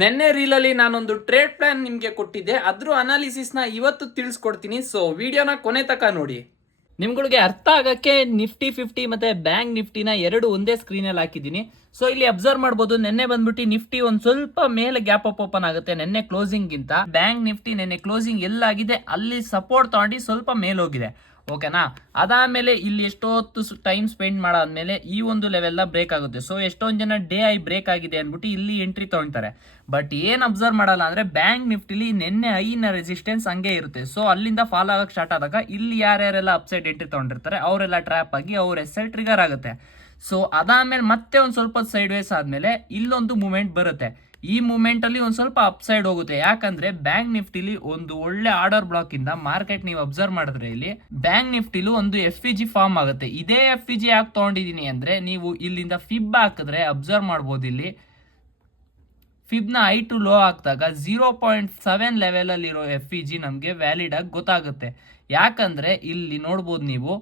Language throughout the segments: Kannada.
ನೆನ್ನೆ ರೀಲಲ್ಲಿ ನಾನೊಂದು ಟ್ರೇಡ್ ಪ್ಲಾನ್ ನಿಮಗೆ ಕೊಟ್ಟಿದ್ದೆ, ಅದ್ರ ಅನಾಲಿಸಿಸ್ನ ಇವತ್ತು ತಿಳಿಸ್ಕೊಡ್ತೀನಿ. ಸೊ ವಿಡಿಯೋನ ಕೊನೆ ತನಕ ನೋಡಿ. ನಿಮ್ಗಳಿಗೆ ಅರ್ಥ ಆಗಕ್ಕೆ ನಿಫ್ಟಿ 50 ಮತ್ತೆ ಬ್ಯಾಂಕ್ ನಿಫ್ಟಿನ ಎರಡು ಒಂದೇ ಸ್ಕ್ರೀನಲ್ಲಿ ಹಾಕಿದ್ದೀನಿ. ಸೊ ಇಲ್ಲಿ ಅಬ್ಸರ್ವ್ ಮಾಡ್ಬೋದು, ನೆನ್ನೆ ಬಂದ್ಬಿಟ್ಟು ನಿಫ್ಟಿ ಒಂದ್ ಸ್ವಲ್ಪ ಮೇಲೆ ಗ್ಯಾಪ್ ಅಪ್ ಓಪನ್ ಆಗುತ್ತೆ ನೆನ್ನೆ ಕ್ಲೋಸಿಂಗ್ ಗಿಂತ. ಬ್ಯಾಂಕ್ ನಿಫ್ಟಿ ನೆನ್ನೆ ಕ್ಲೋಸಿಂಗ್ ಎಲ್ಲಾಗಿದೆ ಅಲ್ಲಿ ಸಪೋರ್ಟ್ ತಗೊಂಡು ಸ್ವಲ್ಪ ಮೇಲೋಗಿದೆ. ಓಕೆನಾ? ಅದಾದ್ಮೇಲೆ ಇಲ್ಲಿ ಎಷ್ಟೊತ್ತು ಟೈಮ್ ಸ್ಪೆಂಡ್ ಮಾಡಾದ್ಮೇಲೆ ಈ ಒಂದು ಲೆವೆಲ್ ಬ್ರೇಕ್ ಆಗುತ್ತೆ. ಸೊ ಎಷ್ಟೊಂದು ಜನ ಡೇ ಐ ಬ್ರೇಕ್ ಆಗಿದೆ ಅಂದ್ಬಿಟ್ಟು ಇಲ್ಲಿ ಎಂಟ್ರಿ ತಗೊಳ್ತಾರೆ. ಬಟ್ ಏನ್ ಅಬ್ಸರ್ವ್ ಮಾಡಲ್ಲ ಅಂದ್ರೆ ಬ್ಯಾಂಕ್ ನಿಫ್ಟಿಲಿ ನಿನ್ನೆ ಐನ ರೆಸಿಸ್ಟೆನ್ಸ್ ಹಂಗೆ ಇರುತ್ತೆ. ಸೊ ಅಲ್ಲಿಂದ ಫಾಲೋ ಆಗಕ್ಕೆ ಸ್ಟಾರ್ಟ್ ಆದಾಗ ಇಲ್ಲಿ ಯಾರ್ಯಾರೆಲ್ಲ ಅಪ್ಸೈಡ್ ಎಂಟ್ರಿ ತಗೊಂಡಿರ್ತಾರೆ ಅವರೆಲ್ಲ ಟ್ರ್ಯಾಪ್ ಆಗಿ ಅವ್ರ ಎಸ್ಎಲ್ ಟ್ರಿಗರ್ ಆಗುತ್ತೆ. ಸೊ ಅದಾದ್ಮೇಲೆ ಮತ್ತೆ ಒಂದ್ ಸ್ವಲ್ಪ ಸೈಡ್ ವೇಸ್ ಆದ್ಮೇಲೆ ಇಲ್ಲೊಂದು ಮೂವ್ಮೆಂಟ್ ಬರುತ್ತೆ. ಈ ಮೂವ್ಮೆಂಟ್ ಅಲ್ಲಿ ಒಂದ್ ಸ್ವಲ್ಪ ಅಪ್ಸೈಡ್ ಹೋಗುತ್ತೆ. ಯಾಕಂದ್ರೆ ಬ್ಯಾಂಕ್ ನಿಫ್ಟಿಲಿ ಒಂದು ಒಳ್ಳೆ ಆರ್ಡರ್ ಬ್ಲಾಕ್ ಇಂದ ಮಾರ್ಕೆಟ್ ನೀವು ಅಬ್ಸರ್ವ್ ಮಾಡಿದ್ರೆ ಇಲ್ಲಿ ಬ್ಯಾಂಕ್ ನಿಫ್ಟಿಲಿ ಒಂದು FEG ಫಾರ್ಮ್ ಆಗುತ್ತೆ. ಇದೇ FEG ಯಾಕೆ ತಗೊಂಡಿದೀನಿ ಅಂದ್ರೆ ನೀವು ಇಲ್ಲಿಂದ ಫಿಬ್ ಹಾಕಿದ್ರೆ ಅಬ್ಸರ್ವ್ ಮಾಡ್ಬೋದು, ಇಲ್ಲಿ ಫಿಬ್ನ ಐ ಟು ಲೋ ಹಾಕಿದಾಗ 0.7 ಲೆವೆಲ್ ಅಲ್ಲಿರೋ FEG ನಮಗೆ ವ್ಯಾಲಿಡ್ ಆಗಿ ಗೊತ್ತಾಗುತ್ತೆ. ಯಾಕಂದ್ರೆ ಇಲ್ಲಿ ನೋಡ್ಬೋದು ನೀವು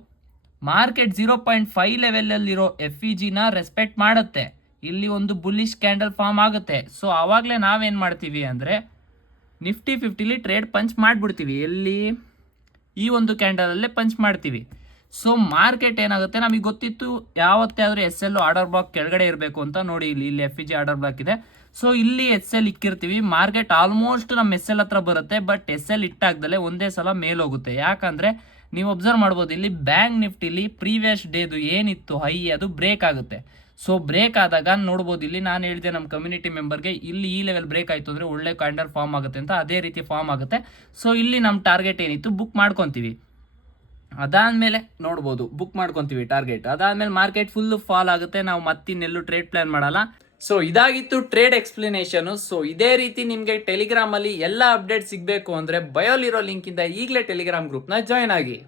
ಮಾರ್ಕೆಟ್ 0.5 ಲೆವೆಲ್ ಅಲ್ಲಿರೋ FEG ನ ರೆಸ್ಪೆಕ್ಟ್ ಮಾಡುತ್ತೆ. ಇಲ್ಲಿ ಒಂದು ಬುಲ್ಲಿಶ್ ಕ್ಯಾಂಡಲ್ ಫಾರ್ಮ್ ಆಗುತ್ತೆ. ಸೊ ಆವಾಗಲೇ ನಾವೇನು ಮಾಡ್ತೀವಿ ಅಂದರೆ ನಿಫ್ಟಿ 50ಲಿ ಟ್ರೇಡ್ ಪಂಚ್ ಮಾಡಿಬಿಡ್ತೀವಿ. ಎಲ್ಲಿ ಈ ಒಂದು ಕ್ಯಾಂಡಲಲ್ಲೇ ಪಂಚ್ ಮಾಡ್ತೀವಿ. ಸೊ ಮಾರ್ಕೆಟ್ ಏನಾಗುತ್ತೆ, ನಮಗೆ ಗೊತ್ತಿತ್ತು ಯಾವತ್ತೇ ಆದರೂ SL ಆರ್ಡರ್ ಬ್ಲಾಕ್ ಕೆಳಗಡೆ ಇರಬೇಕು ಅಂತ. ನೋಡಿ ಇಲ್ಲಿ FEG ಆರ್ಡರ್ ಬ್ಲಾಕ್ ಇದೆ. ಸೊ ಇಲ್ಲಿ SL ಇಕ್ಕಿರ್ತೀವಿ. ಮಾರ್ಕೆಟ್ ಆಲ್ಮೋಸ್ಟ್ ನಮ್ಮ SL ಹತ್ರ ಬರುತ್ತೆ. ಬಟ್ SL ಇಟ್ಟಾಗ್ದಲೆ ಒಂದೇ ಸಲ ಮೇಲೋಗುತ್ತೆ. ಯಾಕಂದರೆ ನೀವು ಅಬ್ಸರ್ವ್ ಮಾಡ್ಬೋದು, ಇಲ್ಲಿ ಬ್ಯಾಂಕ್ ನಿಫ್ಟಿಲಿ ಪ್ರೀವಿಯಸ್ ಡೇದು ಏನಿತ್ತು ಹೈ ಅದು ಬ್ರೇಕ್ ಆಗುತ್ತೆ. ಸೊ ಬ್ರೇಕ್ ಆದಾಗ ನೋಡ್ಬೋದು, ಇಲ್ಲಿ ನಾನು ಹೇಳಿದೆ ನಮ್ಮ ಕಮ್ಯುನಿಟಿ ಮೆಂಬರ್ಗೆ ಇಲ್ಲಿ ಈ ಲೆವೆಲ್ ಬ್ರೇಕ್ ಆಯಿತು ಅಂದರೆ ಒಳ್ಳೆ ಕ್ಯಾಂಡಲ್ ಫಾರ್ಮ್ ಆಗುತ್ತೆ ಅಂತ. ಅದೇ ರೀತಿ ಫಾರ್ಮ್ ಆಗುತ್ತೆ. ಸೊ ಇಲ್ಲಿ ನಮ್ಮ ಟಾರ್ಗೆಟ್ ಏನಿತ್ತು ಬುಕ್ ಮಾಡ್ಕೊತೀವಿ. ಅದಾದಮೇಲೆ ನೋಡ್ಬೋದು ಬುಕ್ ಮಾಡ್ಕೊತೀವಿ ಟಾರ್ಗೆಟ್. ಅದಾದಮೇಲೆ ಮಾರ್ಕೆಟ್ ಫುಲ್ ಫಾಲ್ ಆಗುತ್ತೆ. ನಾವು ಮತ್ತಿನ್ನೆಲ್ಲೂ ಟ್ರೇಡ್ ಪ್ಲಾನ್ ಮಾಡಲ್ಲ. ಸೊ ಇದಾಗಿತ್ತು ಟ್ರೇಡ್ ಎಕ್ಸ್ಪ್ಲನೇಷನು. ಸೊ ಇದೇ ರೀತಿ ನಿಮಗೆ ಟೆಲಿಗ್ರಾಮಲ್ಲಿ ಎಲ್ಲ ಅಪ್ಡೇಟ್ ಸಿಗಬೇಕು ಅಂದರೆ ಬಯೋಲಿರೋ ಲಿಂಕಿಂದ ಈಗಲೇ ಟೆಲಿಗ್ರಾಮ್ ಗ್ರೂಪ್ನ ಜಾಯ್ನ್ ಆಗಿ.